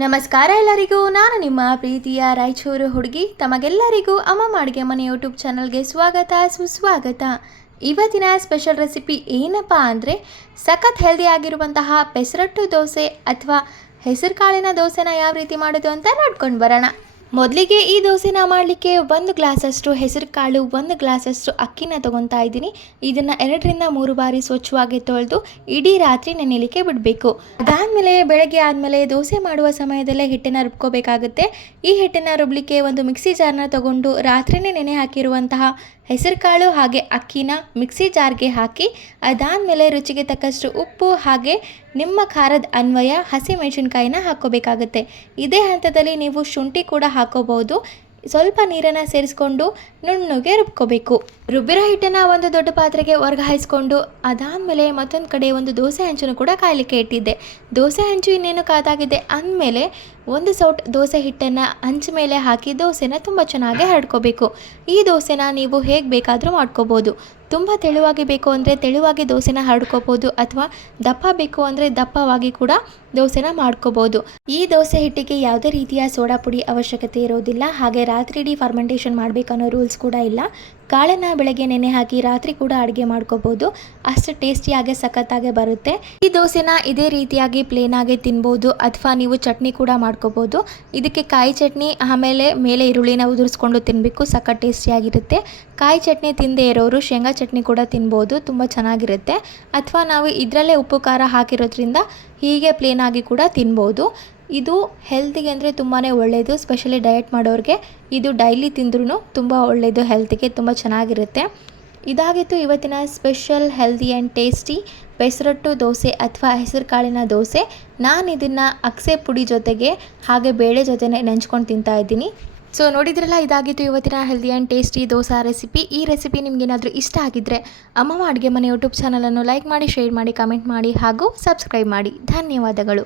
ನಮಸ್ಕಾರ ಎಲ್ಲರಿಗೂ, ನಾನು ನಿಮ್ಮ ಪ್ರೀತಿಯ ರಾಯಚೂರು ಹುಡುಗಿ. ತಮಗೆಲ್ಲರಿಗೂ ಅಮ್ಮ ಅಡುಗೆ ಮನೆ ಯೂಟ್ಯೂಬ್ ಚಾನಲ್ಗೆ ಸ್ವಾಗತ ಸುಸ್ವಾಗತ. ಇವತ್ತಿನ ಸ್ಪೆಷಲ್ ರೆಸಿಪಿ ಏನಪ್ಪ ಅಂದರೆ ಸಖತ್ ಹೆಲ್ದಿ ಆಗಿರುವಂತಹ ಪೆಸರಟ್ಟು ದೋಸೆ ಅಥವಾ ಹೆಸರು ಕಾಳಿನ ದೋಸೆನ ಯಾವ ರೀತಿ ಮಾಡೋದು ಅಂತ ನೋಡ್ಕೊಂಡು ಬರೋಣ. ಮೊದಲಿಗೆ ಈ ದೋಸೆನ ಮಾಡಲಿಕ್ಕೆ 1 ಗ್ಲಾಸಷ್ಟು ಹೆಸರು ಕಾಳು, 1 ಗ್ಲಾಸಷ್ಟು ಅಕ್ಕಿನ ತೊಗೊತಾ ಇದ್ದೀನಿ. ಇದನ್ನು 2 ರಿಂದ 3 ಬಾರಿ ಸ್ವಚ್ಛವಾಗಿ ತೊಳೆದು ಇಡೀ ರಾತ್ರಿ ನೆನೆಯಲಿಕ್ಕೆ ಬಿಡಬೇಕು. ಅದಾದಮೇಲೆ ಬೆಳಗ್ಗೆ ಆದಮೇಲೆ ದೋಸೆ ಮಾಡುವ ಸಮಯದಲ್ಲೇ ಹಿಟ್ಟನ್ನು ರುಬ್ಕೋಬೇಕಾಗುತ್ತೆ. ಈ ಹಿಟ್ಟನ್ನು ರುಬ್ಬಲಿಕ್ಕೆ ಒಂದು ಮಿಕ್ಸಿ ಜಾರ್ನ ತೊಗೊಂಡು ರಾತ್ರಿನೇ ನೆನೆ ಹಾಕಿರುವಂತಹ ಹೆಸರು ಕಾಳು ಹಾಗೆ ಅಕ್ಕಿನ ಮಿಕ್ಸಿ ಜಾರ್ಗೆ ಹಾಕಿ, ಅದಾದಮೇಲೆ ರುಚಿಗೆ ತಕ್ಕಷ್ಟು ಉಪ್ಪು ಹಾಗೆ ನಿಮ್ಮ ಖಾರದ ಅನ್ವಯ ಹಸಿಮೆಣಸಿನ್ಕಾಯಿನ ಹಾಕ್ಕೋಬೇಕಾಗುತ್ತೆ. ಇದೇ ಹಂತದಲ್ಲಿ ನೀವು ಶುಂಠಿ ಕೂಡ ಹಾಕೋಬಹುದು. ಸ್ವಲ್ಪ ನೀರನ್ನು ಸೇರಿಸ್ಕೊಂಡು ನುಣ್ಣಗೆ ರುಬ್ಕೋಬೇಕು. ರುಬ್ಬಿರೋ ಹಿಟ್ಟನ್ನು ಒಂದು ದೊಡ್ಡ ಪಾತ್ರೆಗೆ ವರ್ಗಾಯಿಸ್ಕೊಂಡು ಅದಾದಮೇಲೆ ಮತ್ತೊಂದು ಕಡೆ ಒಂದು ದೋಸೆ ಹಂಚನ್ನು ಕೂಡ ಕಾಯಲಿಕ್ಕೆ ಇಟ್ಟಿದ್ದೆ. ದೋಸೆ ಹಂಚು ಇನ್ನೇನು ಕಾದಾಗಿದೆ ಅಂದಮೇಲೆ ಒಂದು ಸೌಟ್ ದೋಸೆ ಹಿಟ್ಟನ್ನು ಹಂಚ ಮೇಲೆ ಹಾಕಿ ದೋಸೆನ ತುಂಬ ಚೆನ್ನಾಗಿ ಹರಡ್ಕೋಬೇಕು. ಈ ದೋಸೆನ ನೀವು ಹೇಗೆ ಬೇಕಾದರೂ ಮಾಡ್ಕೋಬೋದು. ತುಂಬ ತೆಳುವಾಗಿ ಬೇಕು ಅಂದರೆ ತೆಳುವಾಗಿ ದೋಸೆನ ಹರಡ್ಕೋಬೋದು, ಅಥವಾ ದಪ್ಪ ಬೇಕು ಅಂದರೆ ದಪ್ಪವಾಗಿ ಕೂಡ ದೋಸೆನ ಮಾಡ್ಕೋಬೋದು. ಈ ದೋಸೆ ಹಿಟ್ಟಿಗೆ ಯಾವುದೇ ರೀತಿಯ ಸೋಡಾ ಪುಡಿ ಅವಶ್ಯಕತೆ ಇರೋದಿಲ್ಲ. ಹಾಗೆ ರಾತ್ರಿ ಇಡೀ ಫರ್ಮೆಂಟೇಷನ್ ಮಾಡಬೇಕನ್ನೋ ರೂಲ್ಸ್ ಕೂಡ ಇಲ್ಲ. ಕಾಳನ್ನು ಬೆಳಗ್ಗೆ ನೆನೆ ಹಾಕಿ ರಾತ್ರಿ ಕೂಡ ಅಡುಗೆ ಮಾಡ್ಕೋಬೋದು. ಅಷ್ಟು ಟೇಸ್ಟಿಯಾಗಿ ಸಖತ್ತಾಗೆ ಬರುತ್ತೆ. ಈ ದೋಸೆನ ಇದೇ ರೀತಿಯಾಗಿ ಪ್ಲೇನ್ ಆಗಿ ತಿನ್ಬೋದು, ಅಥವಾ ನೀವು ಚಟ್ನಿ ಕೂಡ ಮಾಡ್ಕೋಬೋದು. ಇದಕ್ಕೆ ಕಾಯಿ ಚಟ್ನಿ ಆಮೇಲೆ ಮೇಲೆ ಈರುಳ್ಳಿನ ಉದುರಿಸ್ಕೊಂಡು ತಿನ್ನಬೇಕು, ಸಖತ್ ಟೇಸ್ಟಿಯಾಗಿರುತ್ತೆ. ಕಾಯಿ ಚಟ್ನಿ ತಿಂದೇ ಇರೋರು ಶೇಂಗಾ ಚಟ್ನಿ ಕೂಡ ತಿನ್ಬೋದು, ತುಂಬ ಚೆನ್ನಾಗಿರುತ್ತೆ. ಅಥವಾ ನಾವು ಇದರಲ್ಲೇ ಉಪ್ಪು ಖಾರ ಹಾಕಿರೋದ್ರಿಂದ ಹೀಗೆ ಪ್ಲೇನ್ ಆಗಿ ಕೂಡ ತಿನ್ಬೋದು. ಇದು ಹೆಲ್ತಿಗೆ ಅಂದರೆ ತುಂಬಾ ಒಳ್ಳೆಯದು. ಸ್ಪೆಷಲಿ ಡಯಟ್ ಮಾಡೋರಿಗೆ ಇದು ಡೈಲಿ ತಿಂದ್ರೂ ತುಂಬ ಒಳ್ಳೆಯದು, ಹೆಲ್ತಿಗೆ ತುಂಬ ಚೆನ್ನಾಗಿರುತ್ತೆ. ಇದಾಗಿತ್ತು ಇವತ್ತಿನ special healthy and tasty pesarattu dosa ಅಥವಾ ಹೆಸರು ಕಾಳಿನ ದೋಸೆ. ನಾನು ಇದನ್ನು ಅಗಸೆ ಪುಡಿ ಜೊತೆಗೆ ಹಾಗೆ ಬೇಳೆ ಜೊತೆ ನೆಂಚ್ಕೊಂಡು ತಿಂತಾ ಇದ್ದೀನಿ. ಸೊ ನೋಡಿದ್ರಲ್ಲ, ಇದಾಗಿತ್ತು ಇವತ್ತಿನ healthy and tasty dosa recipe. ಈ ರೆಸಿಪಿ ನಿಮಗೇನಾದರೂ ಇಷ್ಟ ಆಗಿದ್ದರೆ ಅಮ್ಮ ಅಡುಗೆ ಮನೆ ಯೂಟ್ಯೂಬ್ ಚಾನಲನ್ನು ಲೈಕ್ ಮಾಡಿ, ಶೇರ್ ಮಾಡಿ, ಕಮೆಂಟ್ ಮಾಡಿ ಹಾಗೂ ಸಬ್ಸ್ಕ್ರೈಬ್ ಮಾಡಿ. ಧನ್ಯವಾದಗಳು.